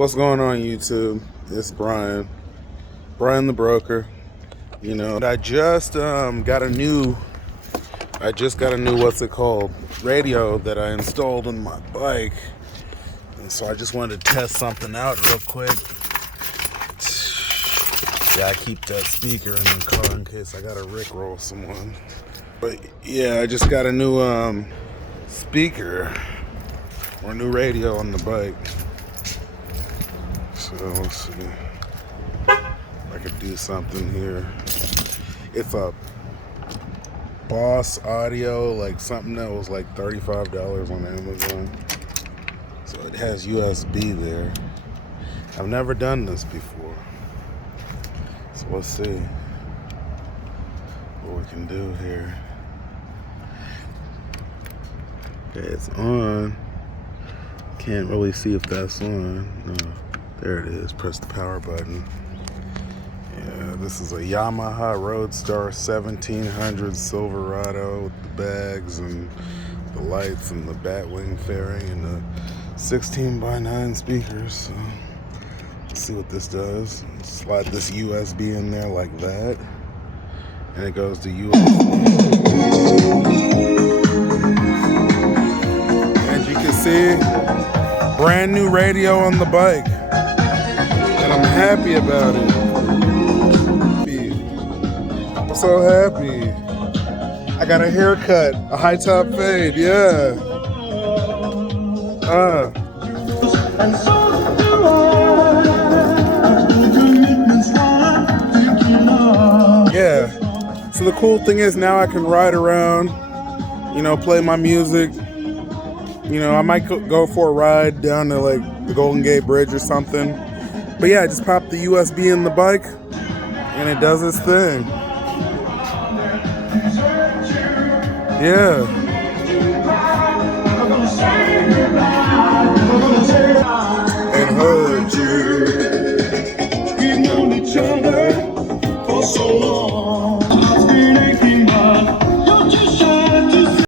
What's going on, YouTube? It's Brian the broker. You know, I just got a new what's it called, radio that I installed on my bike, and so I just wanted to test something out real quick. Yeah, I keep that speaker in the car in case I gotta rickroll someone. But yeah, I just got a new speaker or new radio on the bike. So let's see if I could do something here. It's a Boss Audio, like something that was like $35 on Amazon. So it has USB there. I've never done this before. So let's see what we can do here. Okay, it's on. Can't really see if that's on. No. There it is. Press the power button. Yeah, this is a Yamaha Roadstar 1700 Silverado with the bags and the lights and the Batwing fairing and the 16x9 speakers. So let's see what this does. Slide this USB in there like that, and it goes to USB. As you can see, brand new radio on the bike. And I'm happy about it. I'm so happy. I got a haircut, a high top fade, yeah. Yeah. So the cool thing is now I can ride around, you know, play my music. You know, I might go for a ride down to like the Golden Gate Bridge or something. But yeah, I just pop the USB in the bike and it does its thing. Yeah. And hurt you. We've known each other for so long.